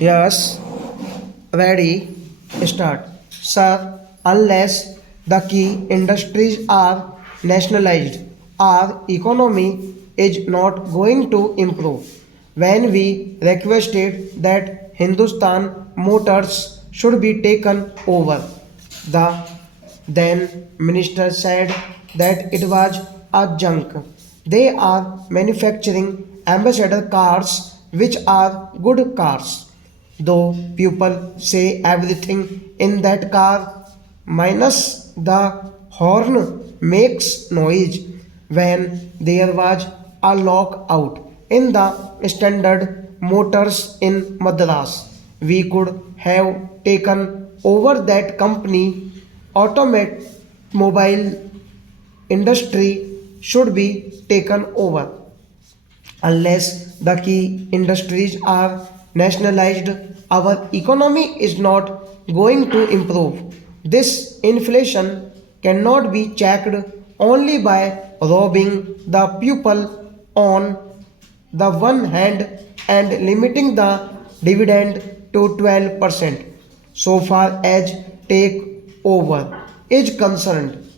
Yes, ready, start. Sir, unless the key industries are nationalized, our economy is not going to improve. When we requested that Hindustan Motors should be taken over, the then minister said that it was a junk. They are manufacturing ambassador cars which are good cars. Though people say everything in that car minus the horn makes noise when there was a lockout in the standard motors in Madras. We could have taken over that company. Automobile industry should be taken over. Unless the key industries are nationalized, our economy is not going to improve. This inflation cannot be checked only by robbing the people on the one hand and limiting the dividend to 12%. So far as take over is concerned,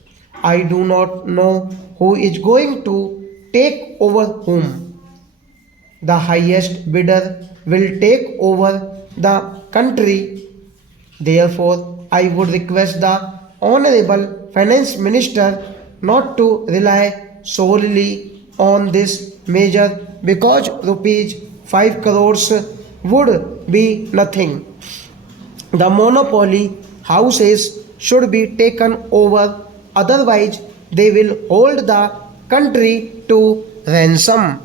I do not know who is going to take over whom. The highest bidder will take over the country. Therefore, I would request the Honorable Finance Minister not to rely solely on this measure because rupees 5 crores would be nothing. The monopoly houses should be taken over, otherwise, they will hold the country to ransom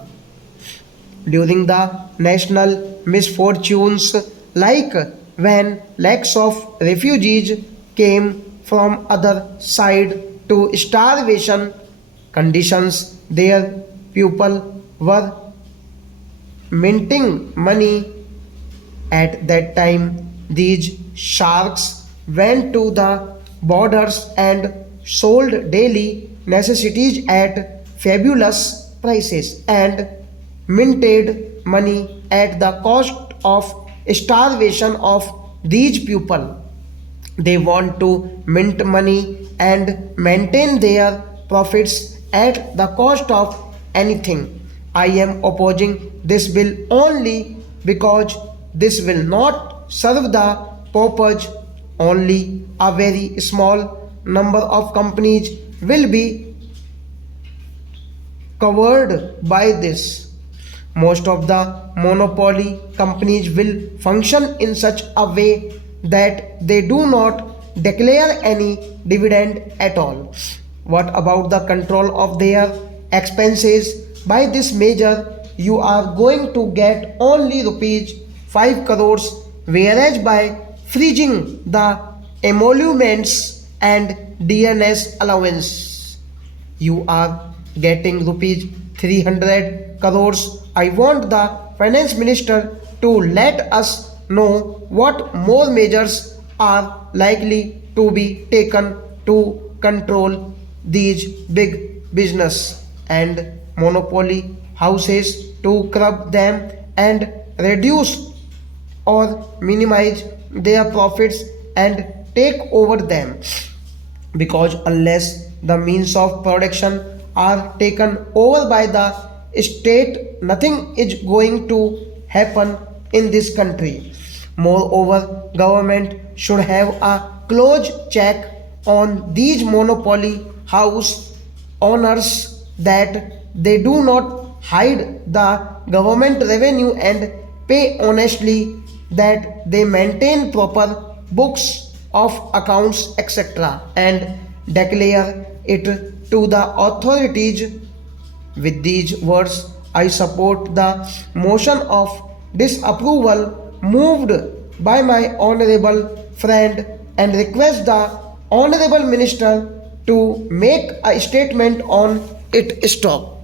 during the national misfortunes, like when lakhs of refugees came from other side to starvation conditions. Their people were minting money at that time. These sharks went to the borders and sold daily necessities at fabulous prices and minted money at the cost of starvation of these people. They want to mint money and maintain their profits at the cost of anything. I am opposing this bill only because this will not serve the purpose. Only a very small number of companies will be covered by this. Most of the monopoly companies will function in such a way that they do not declare any dividend at all. What about the control of their expenses? By this measure, you are going to get only rupees 5 crores, whereas by freezing the emoluments and DNS allowance, you are getting rupees 300 crores. I want the finance minister to let us know what more measures are likely to be taken to control these big business and monopoly houses, to curb them and reduce or minimize their profits and take over them, because unless the means of production are taken over by the state, nothing is going to happen in this country. Moreover, government should have a close check on these monopoly house owners, that they do not hide the government revenue and pay honestly, that they maintain proper books of accounts, etc., and declare it to the authorities. With these words, I support the motion of disapproval moved by my honorable friend and request the honorable minister to make a statement on it. Stop.